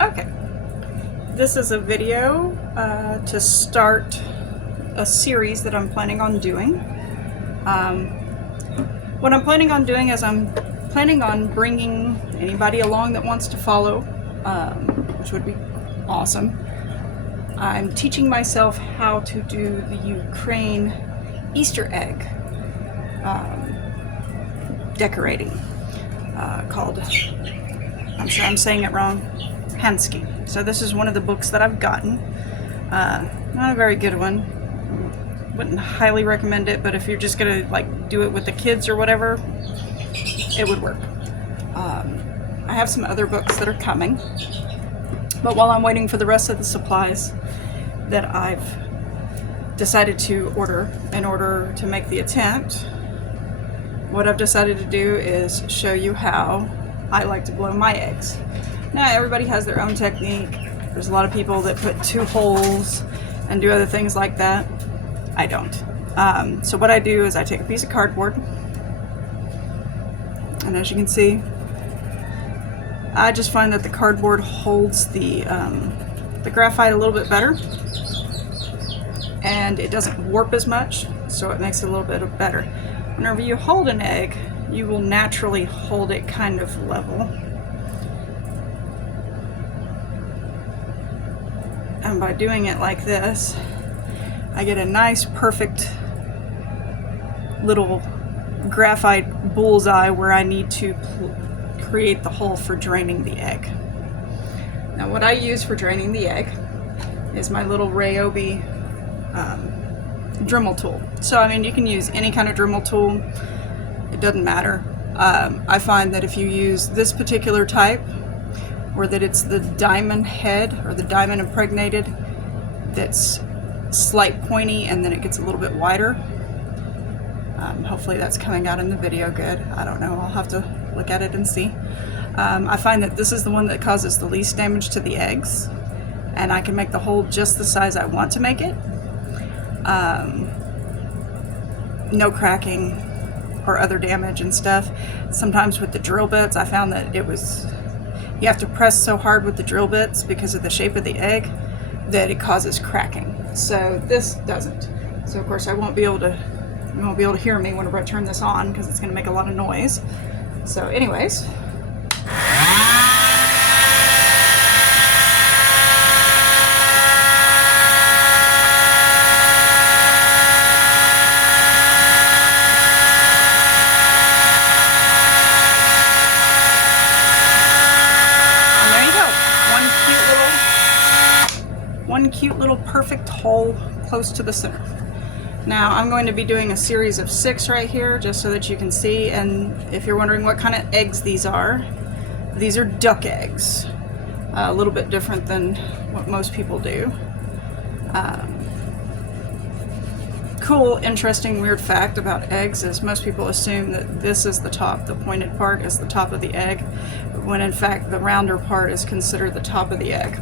Okay, this is a video to start a series that I'm planning on doing. What I'm planning on doing is I'm planning on bringing anybody along that wants to follow, which would be awesome. I'm teaching myself how to do the Ukraine Easter egg decorating, called, I'm sure I'm saying it wrong, pysanky. So this is one of the books that I've gotten. Not a very good one. Wouldn't highly recommend it, but if you're just gonna like do it with the kids or whatever, it would work. I have some other books that are coming, but while I'm waiting for the rest of the supplies that I've decided to order in order to make the attempt, what I've decided to do is show you how I like to blow my eggs. Now, everybody has their own technique. There's a lot of people that put 2 holes and do other things like that. I don't. So what I do is I take a piece of cardboard, and as you can see, I just find that the cardboard holds the graphite a little bit better, and it doesn't warp as much, so it makes it a little bit better. Whenever you hold an egg, you will naturally hold it kind of level. And by doing it like this, I get a nice, perfect little graphite bullseye where I need to create the hole for draining the egg. Now, what I use for draining the egg is my little Ryobi Dremel tool. So, I mean, you can use any kind of Dremel tool. It doesn't matter. I find that if you use this particular type, or that it's the diamond head or the diamond impregnated that's slight pointy and then it gets a little bit wider. Hopefully that's coming out in the video good. I don't know. I'll have to look at it and see. I find that this is the one that causes the least damage to the eggs, and I can make the hole just the size I want to make it. No cracking or other damage and stuff. Sometimes with the drill bits, I found that you have to press so hard with the drill bits because of the shape of the egg that it causes cracking. So this doesn't. So of course you won't be able to hear me whenever I turn this on because it's going to make a lot of noise. So anyways, one cute little perfect hole close to the center. Now I'm going to be doing a series of 6 right here just so that you can see, and if you're wondering what kind of eggs these are duck eggs. A little bit different than what most people do. Cool, interesting, weird fact about eggs is most people assume that this is the top, the pointed part is the top of the egg, when in fact the rounder part is considered the top of the egg.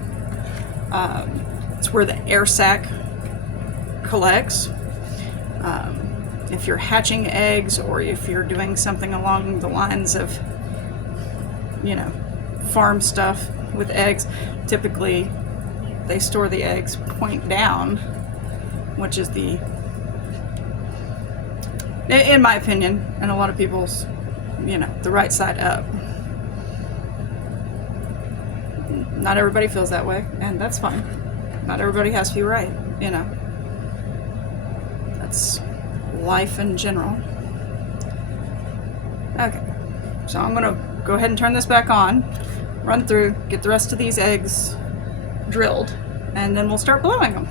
It's where the air sac collects. If you're hatching eggs or if you're doing something along the lines of, farm stuff with eggs, typically they store the eggs point down, which is in my opinion, and a lot of people's, the right side up. Not everybody feels that way, and that's fine. Not everybody has to be right, That's life in general. Okay, so I'm gonna go ahead and turn this back on, run through, get the rest of these eggs drilled, and then we'll start blowing them.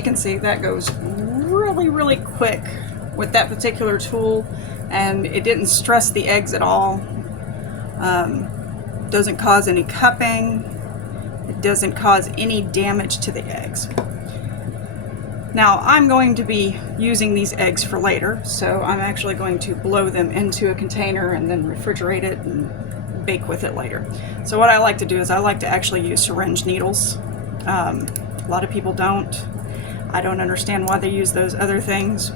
you can see, that goes really quick with that particular tool, and it didn't stress the eggs at all. Doesn't cause any cupping. It doesn't cause any damage to the eggs. Now I'm going to be using these eggs for later, so I'm actually going to blow them into a container and then refrigerate it and bake with it later. So what I like to do is I like to actually use syringe needles. A lot of people don't. I don't understand why they use those other things,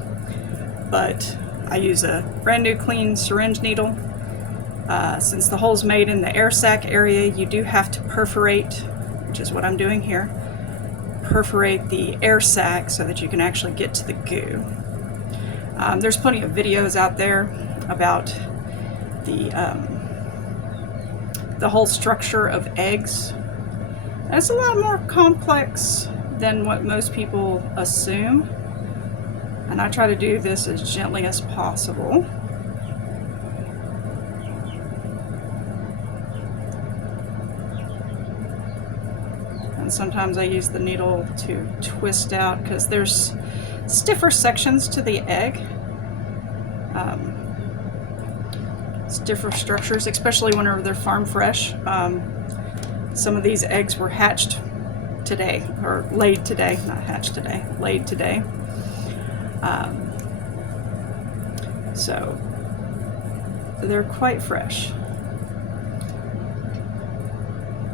but I use a brand new clean syringe needle. Since the hole's made in the air sac area, you do have to perforate, which is what I'm doing here. Perforate the air sac so that you can actually get to the goo. There's plenty of videos out there about the whole structure of eggs. And it's a lot more complex than what most people assume, and I try to do this as gently as possible. And sometimes I use the needle to twist out because there's stiffer sections to the egg. Stiffer structures, especially whenever they're farm fresh. Some of these eggs were hatched today, or laid today, not hatched today, laid today. So they're quite fresh.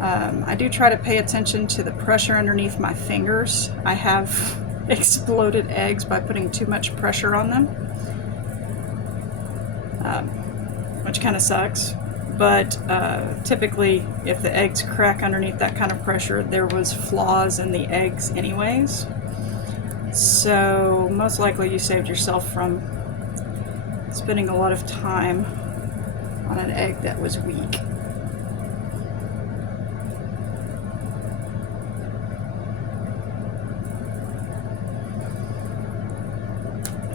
I do try to pay attention to the pressure underneath my fingers. I have exploded eggs by putting too much pressure on them, which kind of sucks. But typically, if the eggs crack underneath that kind of pressure, there was flaws in the eggs anyways. So most likely you saved yourself from spending a lot of time on an egg that was weak.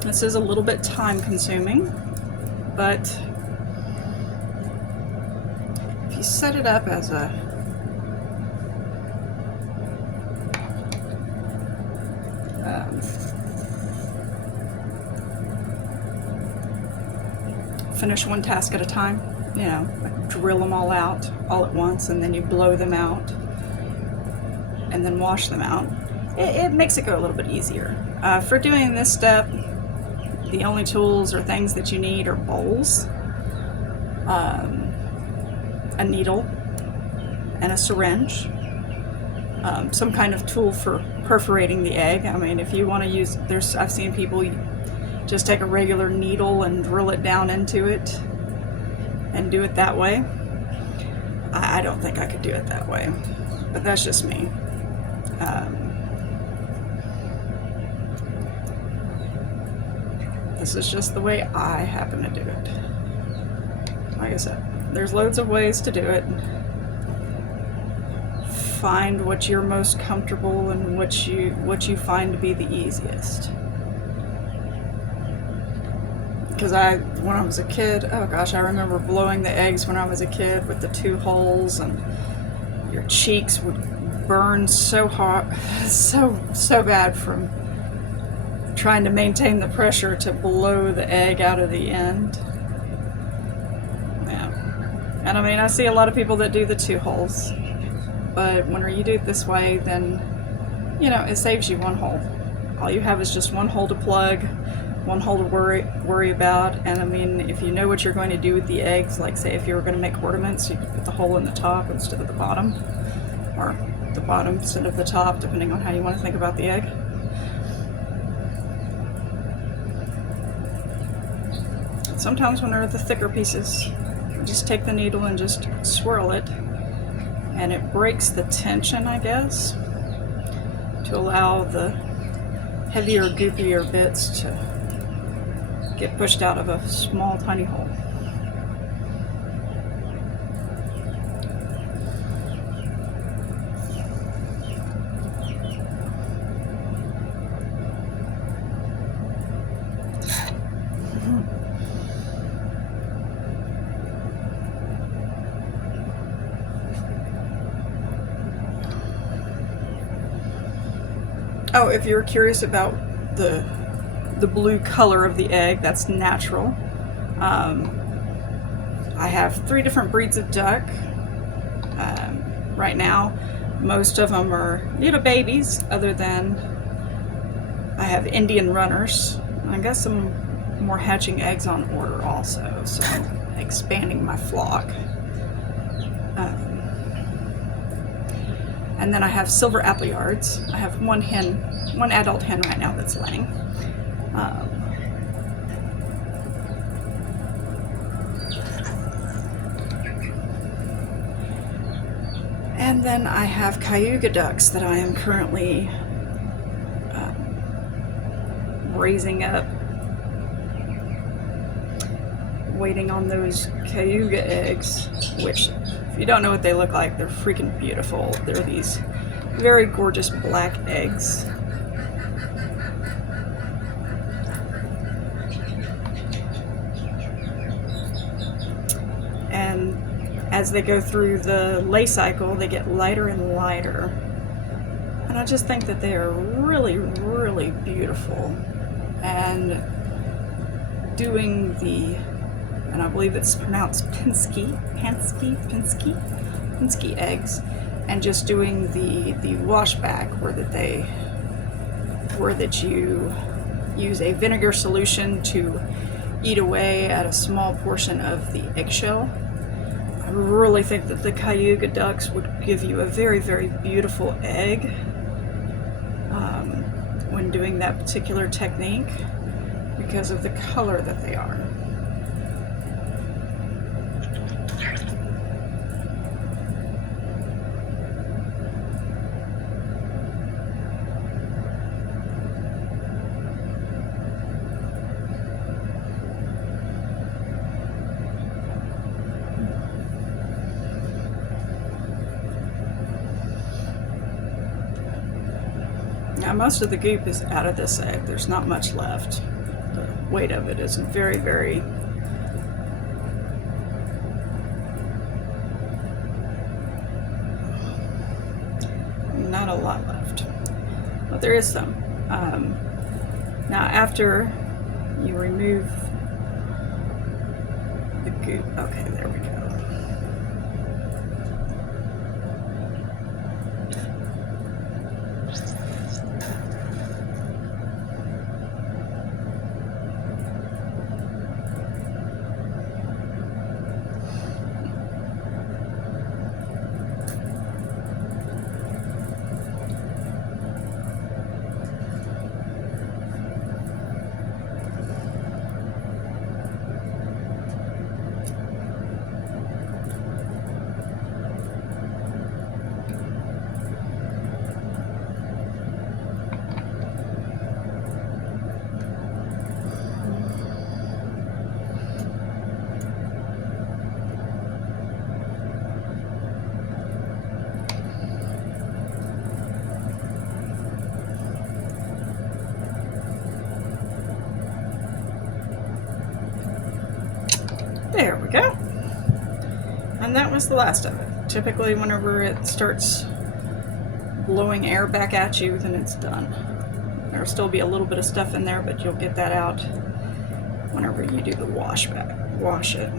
This is a little bit time consuming, but if you set it up as a finish one task at a time, you know, like drill them all out all at once, and then you blow them out and then wash them out, it makes it go a little bit easier. For doing this step, the only tools or things that you need are bowls, a needle, and a syringe. Some kind of tool for perforating the egg. I mean, if you want to use, I've seen people just take a regular needle and drill it down into it and do it that way. I don't think I could do it that way, but that's just me. This is just the way I happen to do it. Like I said, there's loads of ways to do it. Find what you're most comfortable and what you find to be the easiest. Because when I was a kid, oh gosh, I remember blowing the eggs when I was a kid with the 2 holes, and your cheeks would burn so hot, so bad from trying to maintain the pressure to blow the egg out of the end. Yeah. And I mean, I see a lot of people that do the 2 holes, but when you do it this way, then, you know, it saves you 1 hole. All you have is just 1 hole to plug, 1 hole to worry about. And I mean, if you know what you're going to do with the eggs, like say if you were going to make ornaments, you could put the hole in the top instead of the bottom, or the bottom instead of the top, depending on how you want to think about the egg. Sometimes when they're the thicker pieces, you just take the needle and just swirl it, and it breaks the tension, I guess, to allow the heavier, goopier bits to get pushed out of a small, tiny hole. Oh, if you're curious about the blue color of the egg, that's natural. I have 3 different breeds of duck. Right now, most of them are babies, other than I have Indian runners. I got some more hatching eggs on order also, so I'm expanding my flock. And then I have silver appleyards. I have one adult hen right now that's laying. And then I have cayuga ducks that I am currently raising up, waiting on those cayuga eggs, which, if you don't know what they look like, they're freaking beautiful. They're these very gorgeous black eggs. And as they go through the lay cycle, they get lighter and lighter. And I just think that they are really, really beautiful. And doing and I believe it's pronounced pysanky eggs, and just doing the washback, where that you use a vinegar solution to eat away at a small portion of the eggshell. I really think that the cayuga ducks would give you a very, very beautiful egg when doing that particular technique, because of the color that they are. Now, most of the goop is out of this egg. There's not much left. The weight of it is very, very not a lot left, but there is some. Now, after you remove the goop, okay, there we go. There we go. And that was the last of it. Typically, whenever it starts blowing air back at you, then it's done. There'll still be a little bit of stuff in there, but you'll get that out whenever you do the wash it.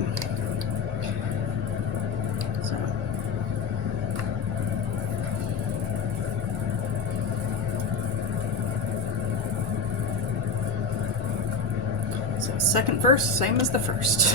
So second verse, same as the first.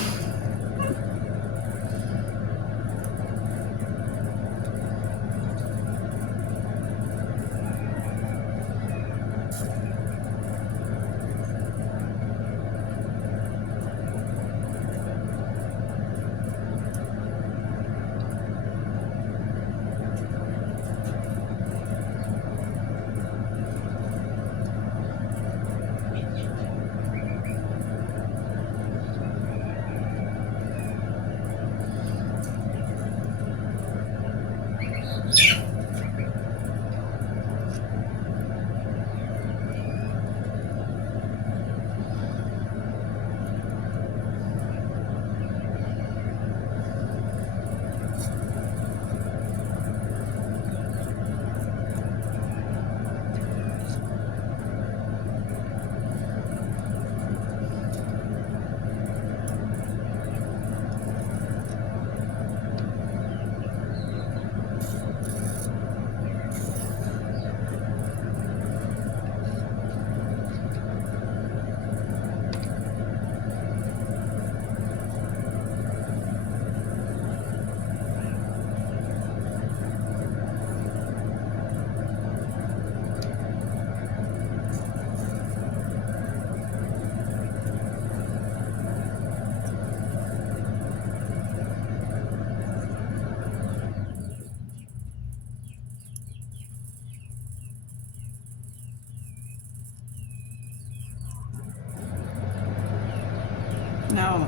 No,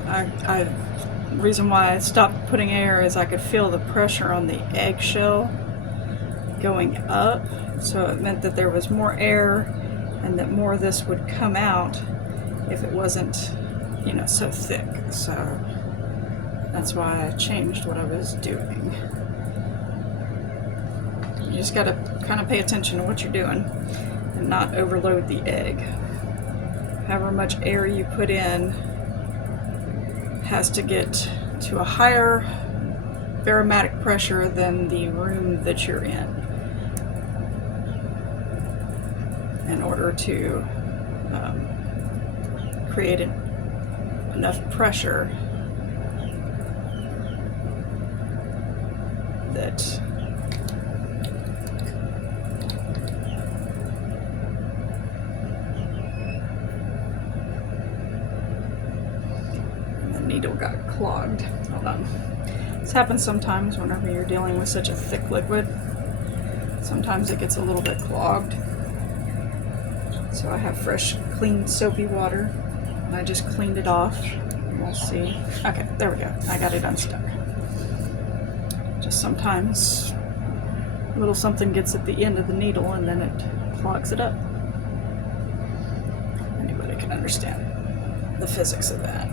reason why I stopped putting air is I could feel the pressure on the eggshell going up, so it meant that there was more air and that more of this would come out if it wasn't, you know, so thick. So that's why I changed what I was doing. You just gotta kind of pay attention to what you're doing and not overload the egg. However much air you put in has to get to a higher barometric pressure than the room that you're in order to create enough pressure that needle got clogged. Hold on. This happens sometimes whenever you're dealing with such a thick liquid. Sometimes it gets a little bit clogged. So I have fresh, clean, soapy water, and I just cleaned it off. We'll see. Okay, there we go. I got it unstuck. Just sometimes a little something gets at the end of the needle and then it clogs it up. Anybody can understand the physics of that.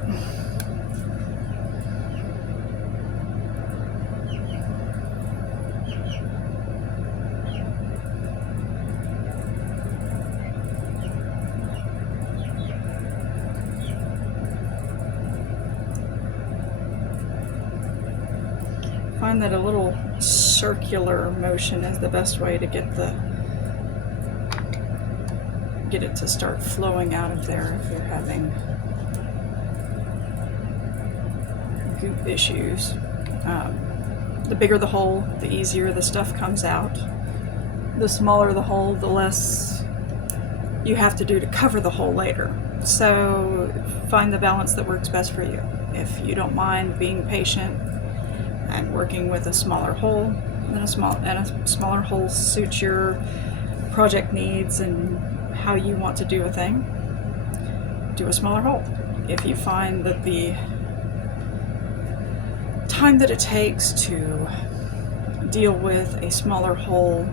I find that a little circular motion is the best way to get it to start flowing out of there if you're having goop issues. The bigger the hole, the easier the stuff comes out. The smaller the hole, the less you have to do to cover the hole later. So find the balance that works best for you. If you don't mind being patient and working with a smaller hole, then a smaller hole suits your project needs and how you want to do a thing, do a smaller hole. If you find that the time that it takes to deal with a smaller hole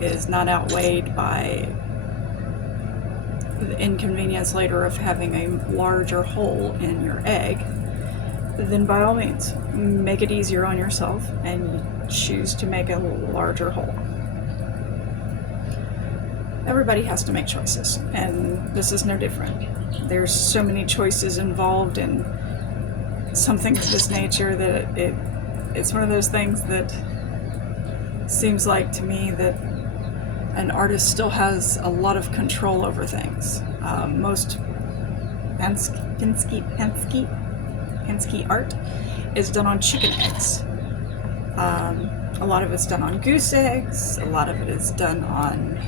is not outweighed by the inconvenience later of having a larger hole in your egg, then by all means, make it easier on yourself and choose to make a larger hole. Everybody has to make choices, and this is no different. There's so many choices involved in something of this nature that it's one of those things that seems like to me that an artist still has a lot of control over things. Most Pensky art is done on chicken eggs. A lot of it's done on goose eggs. A lot of it is done on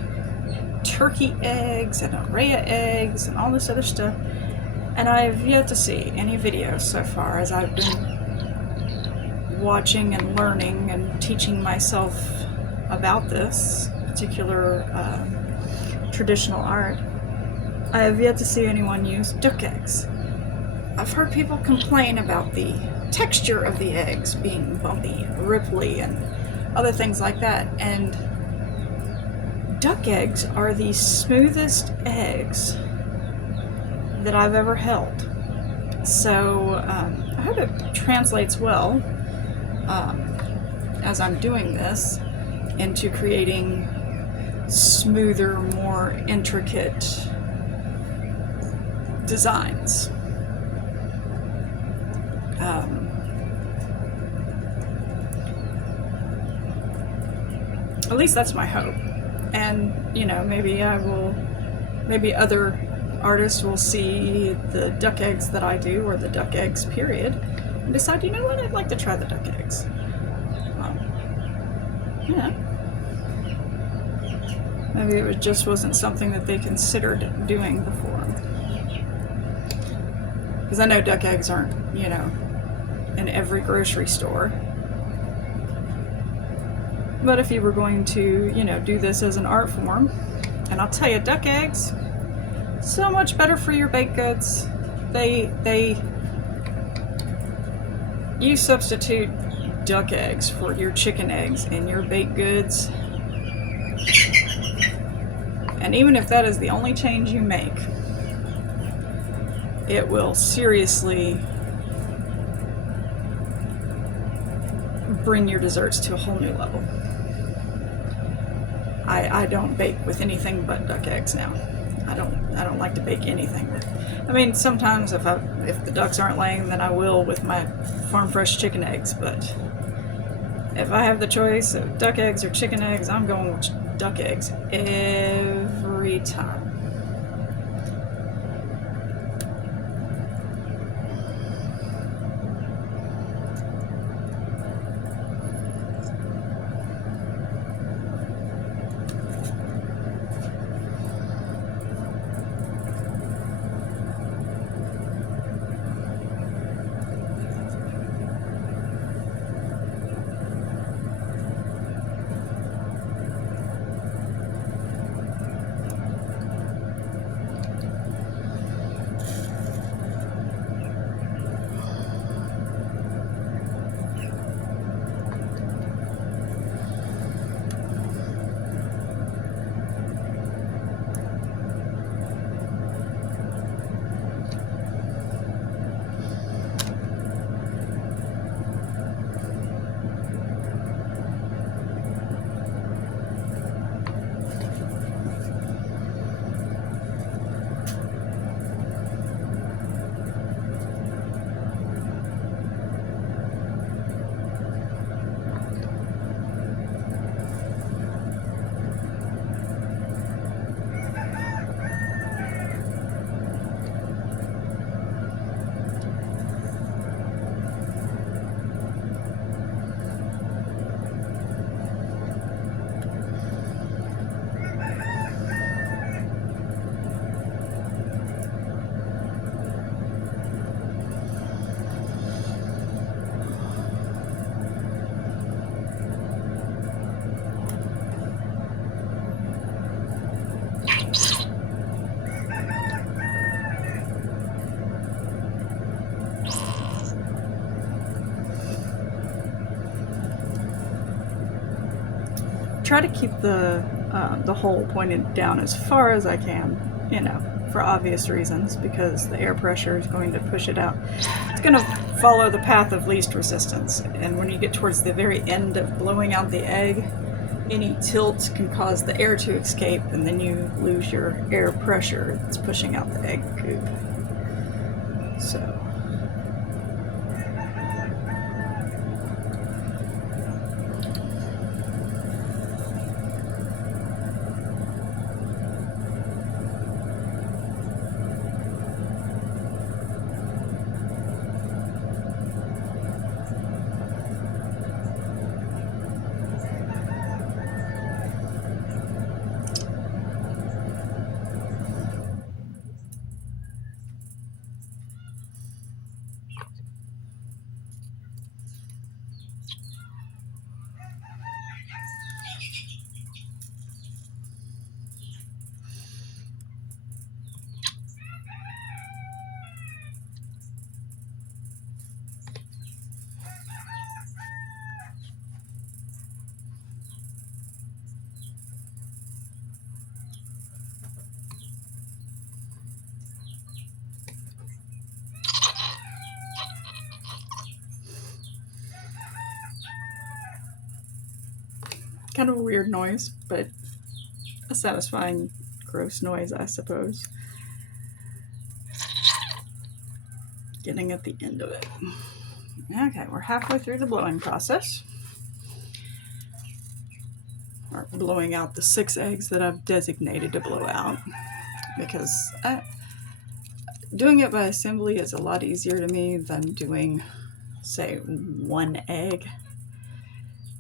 turkey eggs and araya eggs and all this other stuff. And I've yet to see any videos so far as I've been watching and learning and teaching myself about this particular traditional art. I have yet to see anyone use duck eggs. I've heard people complain about the texture of the eggs being bumpy, ripply, and other things like that. And duck eggs are the smoothest eggs that I've ever held. So I hope it translates well as I'm doing this into creating smoother, more intricate designs. At least that's my hope. And, you know, maybe other artists will see the duck eggs that I do, or the duck eggs period, and decide, you know what, I'd like to try the duck eggs. Maybe it just wasn't something that they considered doing before. Because I know duck eggs aren't, you know, in every grocery store. But if you were going to, you know, do this as an art form, and I'll tell you, duck eggs, so much better for your baked goods. They you substitute duck eggs for your chicken eggs in your baked goods, and even if that is the only change you make, it will seriously bring your desserts to a whole new level. I don't bake with anything but duck eggs now. I don't like to bake anything with. I mean, sometimes if the ducks aren't laying, then I will with my farm fresh chicken eggs. But if I have the choice of duck eggs or chicken eggs, I'm going with duck eggs every time. Try to keep the hole pointed down as far as I can, you know, for obvious reasons, because the air pressure is going to push it out. It's going to follow the path of least resistance, and when you get towards the very end of blowing out the egg, any tilt can cause the air to escape, and then you lose your air pressure that's pushing out the egg coop. So kind of a weird noise, but a satisfying, gross noise, I suppose. Getting at the end of it. Okay, we're halfway through the blowing process. Or blowing out the 6 eggs that I've designated to blow out, because doing it by assembly is a lot easier to me than doing, say, 1 egg,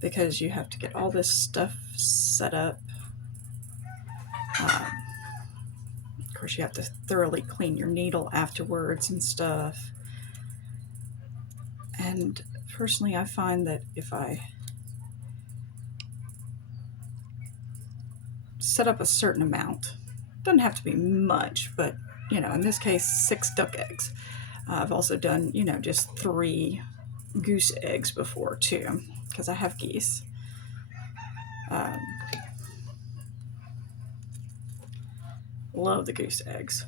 because you have to get all this stuff set up. Of course, you have to thoroughly clean your needle afterwards and stuff. And personally, I find that if I set up a certain amount, doesn't have to be much, but you know, in this case, 6 duck eggs. I've also done, you know, just 3 goose eggs before too, because I have geese. Um, love the goose eggs.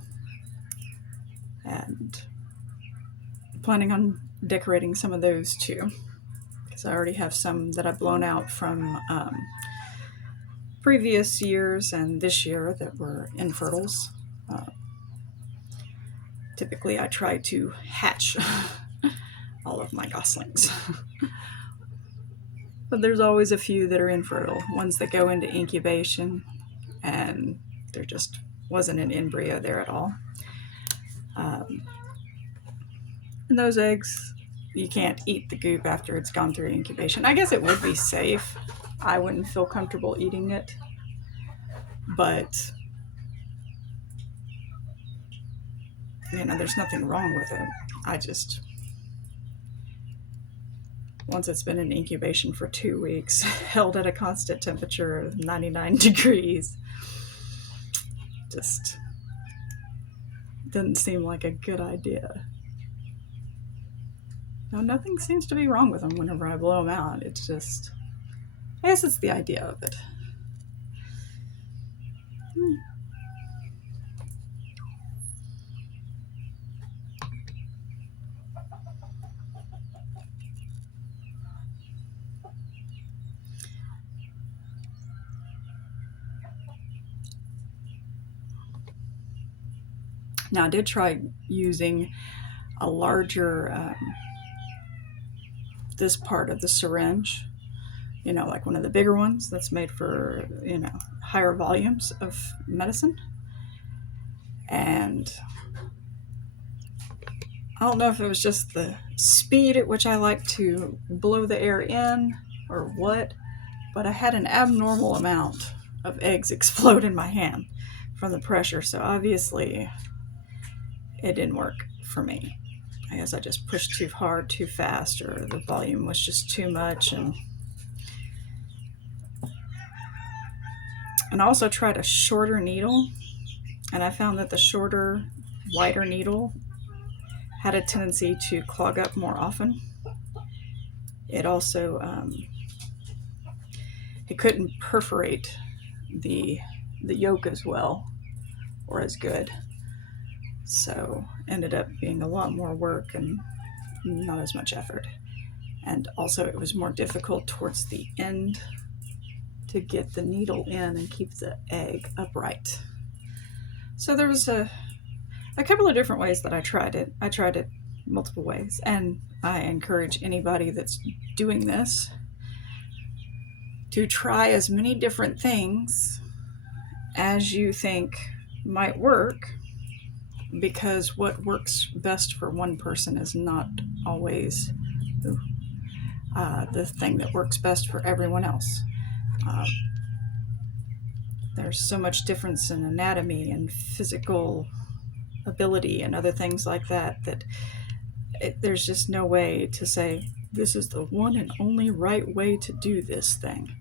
And planning on decorating some of those too, because I already have some that I've blown out from previous years and this year that were infertiles. Uh, Typically, I try to hatch all of my goslings. But there's always a few that are infertile, ones that go into incubation, and there just wasn't an embryo there at all. And those eggs, you can't eat the goop after it's gone through incubation. I guess it would be safe. I wouldn't feel comfortable eating it, but there's nothing wrong with it. I just, once it's been in incubation for 2 weeks, held at a constant temperature of 99 degrees, just didn't seem like a good idea. No, nothing seems to be wrong with them whenever I blow them out. It's just, I guess it's the idea of it. Now, I did try using a larger, this part of the syringe, like one of the bigger ones that's made for, higher volumes of medicine. And I don't know if it was just the speed at which I like to blow the air in or what, but I had an abnormal amount of eggs explode in my hand from the pressure. So obviously it didn't work for me. I guess I just pushed too hard, too fast, or the volume was just too much. And I also tried a shorter needle, and I found that the shorter, wider needle had a tendency to clog up more often. It also, it couldn't perforate the yolk as well or as good. So ended up being a lot more work and not as much effort. And also it was more difficult towards the end to get the needle in and keep the egg upright. So there was a couple of different ways that I tried it. I tried it multiple ways, and I encourage anybody that's doing this to try as many different things as you think might work, because what works best for one person is not always the thing that works best for everyone else. There's so much difference in anatomy and physical ability and other things like that there's just no way to say this is the one and only right way to do this thing.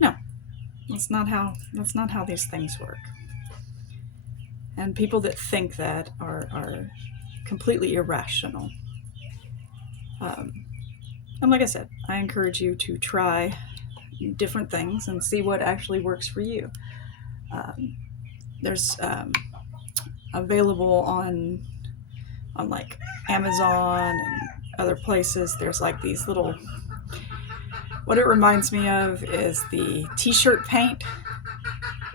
No, that's not how these things work. And people that think that are completely irrational. And like I said, I encourage you to try different things and see what actually works for you. There's available on like Amazon and other places. There's like these little, what it reminds me of is the t-shirt paint,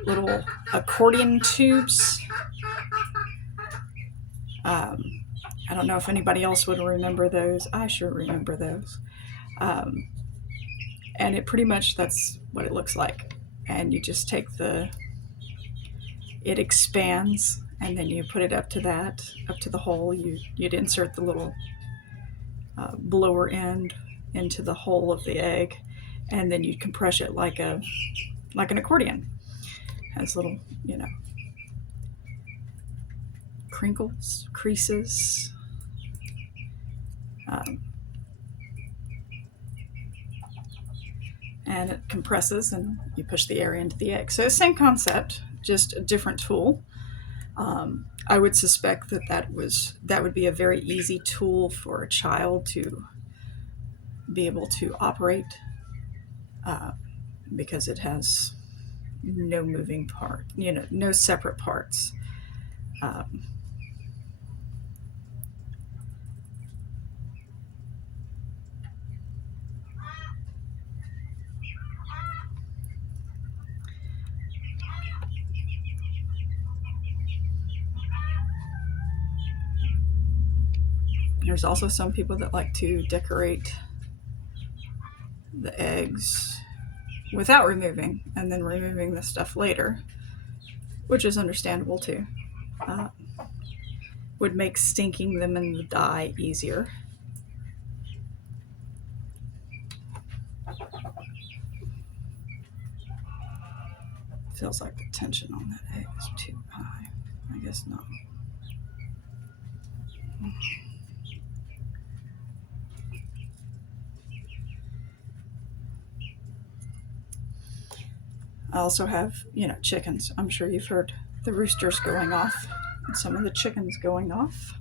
little accordion tubes. I don't know if anybody else would remember those. I sure remember those. And it pretty much, that's what it looks like. And you just take it expands, and then you put it up to the hole. You'd insert the little blower end into the hole of the egg, and then you'd compress it like an accordion. It has little, crinkles, creases. And it compresses, and you push the air into the egg. So same concept, just a different tool. I would suspect that would be a very easy tool for a child to be able to operate because it has no moving part, no separate parts. There's also some people that like to decorate the eggs without removing and then removing the stuff later, which is understandable too. Would make stinking them in the dye easier. Feels like the tension on that egg is too high. I guess not. I also have, chickens. I'm sure you've heard the roosters going off and some of the chickens going off.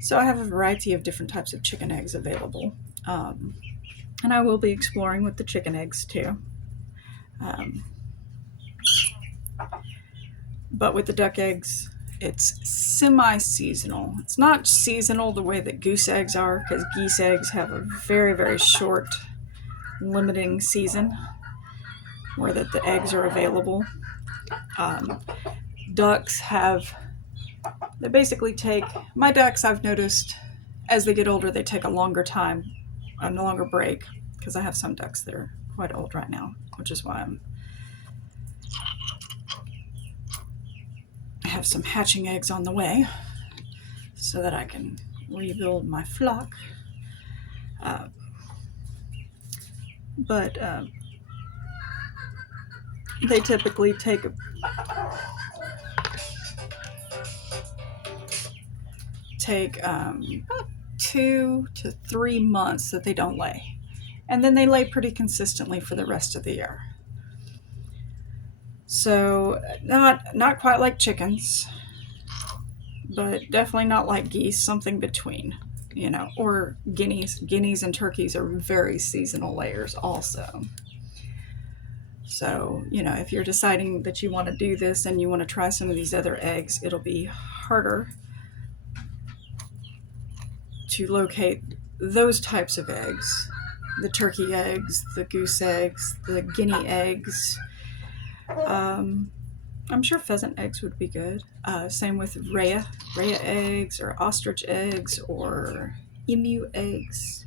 So I have a variety of different types of chicken eggs available. And I will be exploring with the chicken eggs too. But with the duck eggs, it's semi-seasonal. It's not seasonal the way that goose eggs are, because geese eggs have a very, very short limiting season where that the eggs are available. Ducks they basically take, my ducks I've noticed as they get older, they take a longer time, a longer break, because I have some ducks that are quite old right now, which is why I have some hatching eggs on the way so that I can rebuild my flock. But they typically take about 2 to 3 months that they don't lay. And then they lay pretty consistently for the rest of the year. So not quite like chickens, but definitely not like geese, something between, or guineas. Guineas and turkeys are very seasonal layers also. So, if you're deciding that you want to do this and you want to try some of these other eggs, it'll be harder to locate those types of eggs. The turkey eggs, the goose eggs, the guinea eggs. I'm sure pheasant eggs would be good. Same with rhea eggs or ostrich eggs or emu eggs.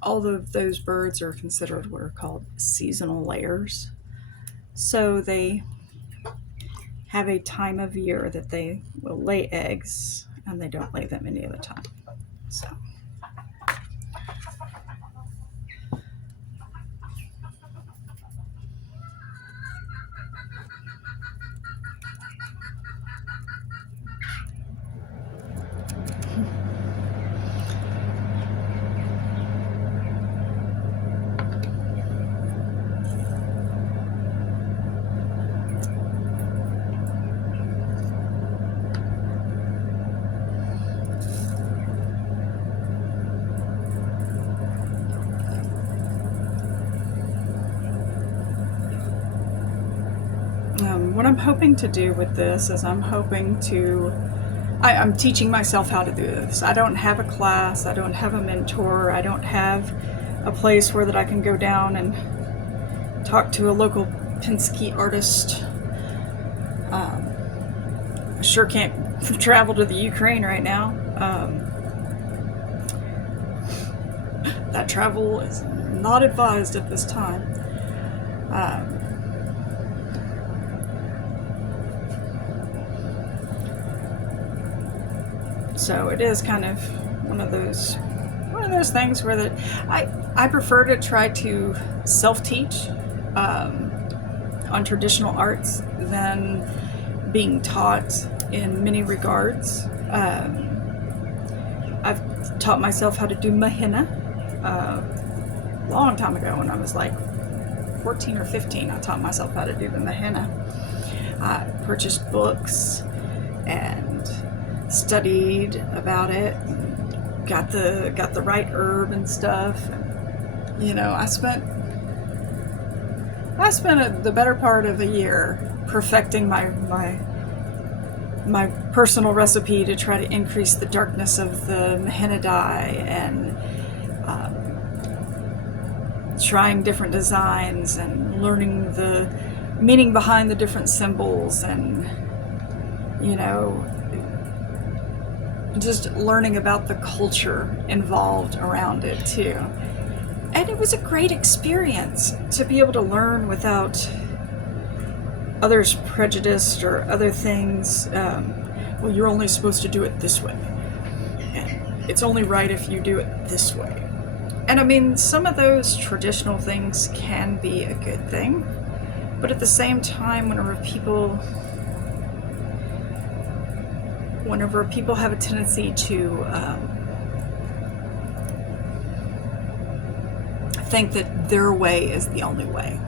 All of those birds are considered what are called seasonal layers. So they have a time of year that they will lay eggs, and they don't lay them any other time. So. What I'm hoping to do with this is I'm teaching myself how to do this. I don't have a class, I don't have a mentor, I don't have a place where that I can go down and talk to a local pysanky artist. I sure can't travel to the Ukraine right now. That travel is not advised at this time. So it is kind of one of those things where that I prefer to try to self-teach on traditional arts than being taught in many regards. I've taught myself how to do mahenna a long time ago when I was like 14 or 15. I taught myself how to do the mahenna. I purchased books and studied about it, got the right herb and stuff. And, you know, I spent the better part of a year perfecting my personal recipe to try to increase the darkness of the Mahina dye, and trying different designs and learning the meaning behind the different symbols, and, you know, just learning about the culture involved around it too. And it was a great experience to be able to learn without others' prejudice or other things. Well, you're only supposed to do it this way, and it's only right if you do it this way. And I mean, some of those traditional things can be a good thing, but at the same time, whenever people have a tendency to think that their way is the only way,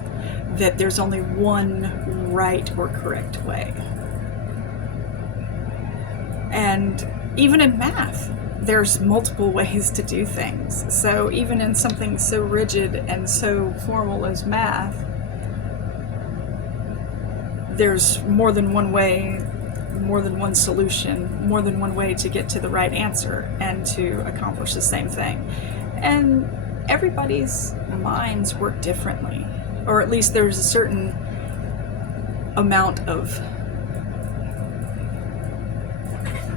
that there's only one right or correct way. And even in math, there's multiple ways to do things. So even in something so rigid and so formal as math, there's more than one way, more than one solution, more than one way to get to the right answer and to accomplish the same thing. And everybody's minds work differently, or at least there's a certain amount of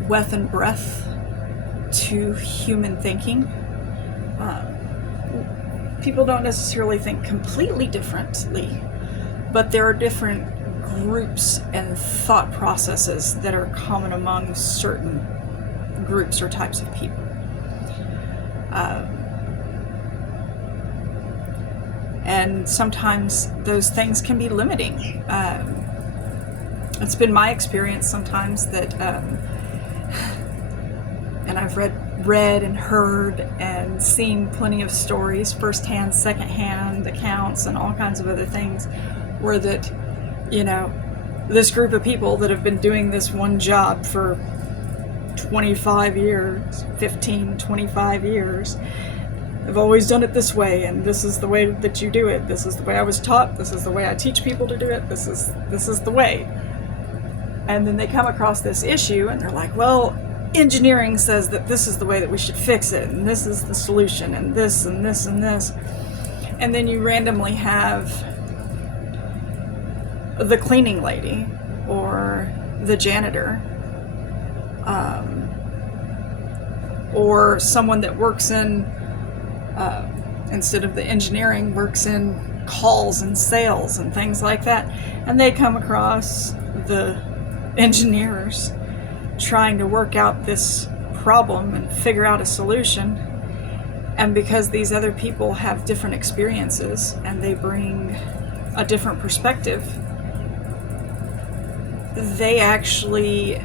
width and breadth to human thinking. People don't necessarily think completely differently, but there are different groups and thought processes that are common among certain groups or types of people. And sometimes those things can be limiting. It's been my experience sometimes that and I've read and heard and seen plenty of stories, firsthand, secondhand accounts, and all kinds of other things, where that, you know, this group of people that have been doing this one job for 25 years, 15, 25 years, have always done it this way, and this is the way that you do it. This is the way I was taught. This is the way I teach people to do it. This is the way. And then they come across this issue and they're like, well, engineering says that this is the way that we should fix it, and this is the solution, and this and this and this. And then you randomly have the cleaning lady or the janitor, or someone that works in, instead of the engineering, works in calls and sales and things like that. And they come across the engineers trying to work out this problem and figure out a solution. And because these other people have different experiences and they bring a different perspective, they actually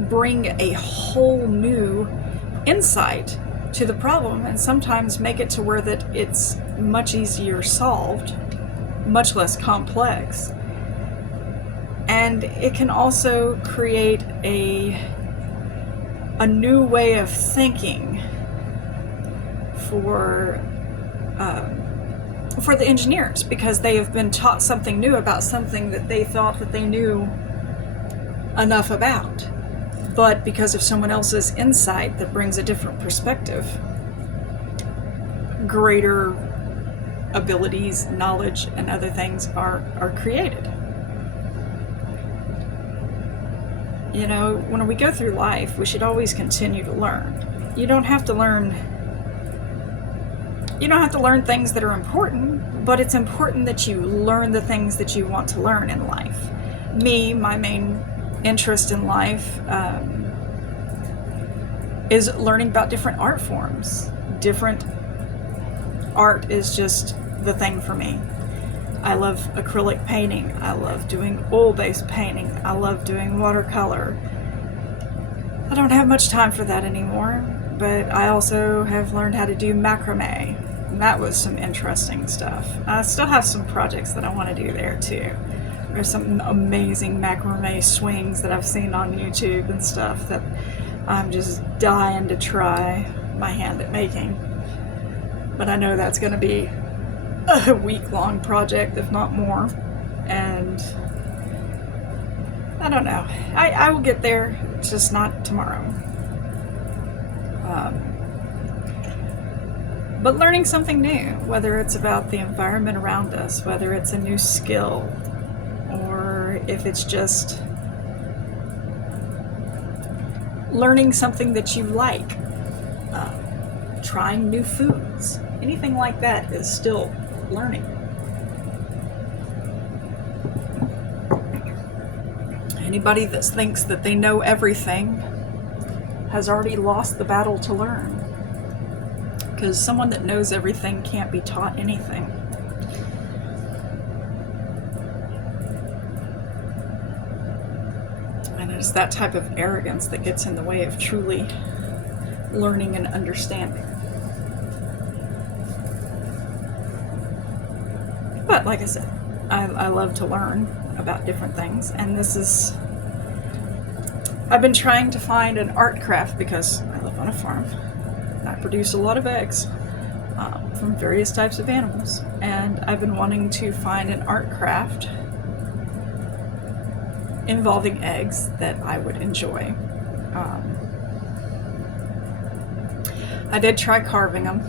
bring a whole new insight to the problem, and sometimes make it to where that it's much easier solved, much less complex. And it can also create a new way of thinking for the engineers, because they have been taught something new about something that they thought that they knew enough about. But because of someone else's insight that brings a different perspective, greater abilities, knowledge, and other things are created. You know, when we go through life, we should always continue to learn. You don't have to learn things that are important, but it's important that you learn the things that you want to learn in life. My main interest in life is learning about different art forms. Different art is just the thing for me. I love acrylic painting. I love doing oil-based painting. I love doing watercolor. I don't have much time for that anymore, but I also have learned how to do macrame. And that was some interesting stuff. I still have some projects that I want to do there too. There's some amazing macrame swings that I've seen on YouTube and stuff that I'm just dying to try my hand at making. But I know that's going to be a week-long project, if not more. And I don't know. I will get there. It's just not tomorrow. But learning something new, whether it's about the environment around us, whether it's a new skill, or if it's just learning something that you like, trying new foods, anything like that is still learning. Anybody that thinks that they know everything has already lost the battle to learn. Because someone that knows everything can't be taught anything. And it's that type of arrogance that gets in the way of truly learning and understanding. But like I said, I love to learn about different things, and I've been trying to find an art craft because I live on a farm. I produce a lot of eggs from various types of animals, and I've been wanting to find an art craft involving eggs that I would enjoy. I did try carving them.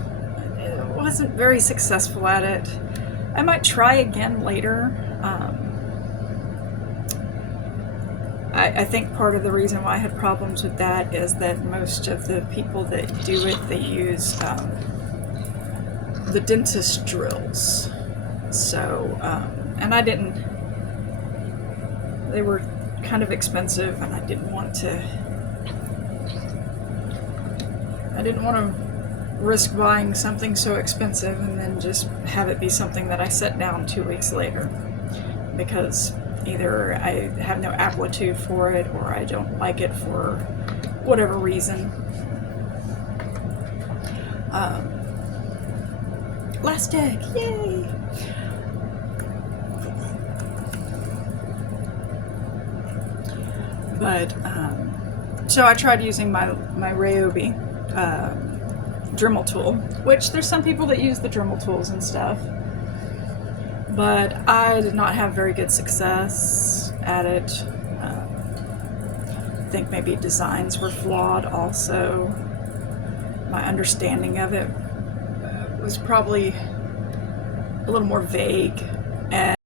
I wasn't very successful at it. I might try again later. I think part of the reason why I had problems with that is that most of the people that do it, they use the dentist drills. So, and they were kind of expensive, and I didn't want to risk buying something so expensive and then just have it be something that I set down 2 weeks later, because either I have no aptitude for it or I don't like it for whatever reason. Last egg, yay! But so I tried using my Ryobi Dremel tool, which there's some people that use the Dremel tools and stuff, but I did not have very good success at it. I think maybe designs were flawed also. My understanding of it was probably a little more vague, and